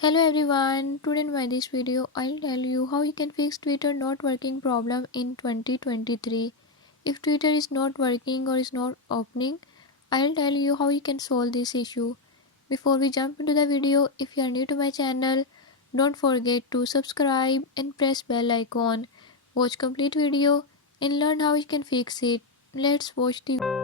Hello everyone, today in this video I'll tell you how you can fix Twitter not working problem in 2023. If Twitter is not working or is not opening, I'll tell you how you can solve this issue. Before we jump into the video, if you are new to my channel, don't forget to subscribe and press bell icon. Watch complete video and learn how you can fix it. Let's watch the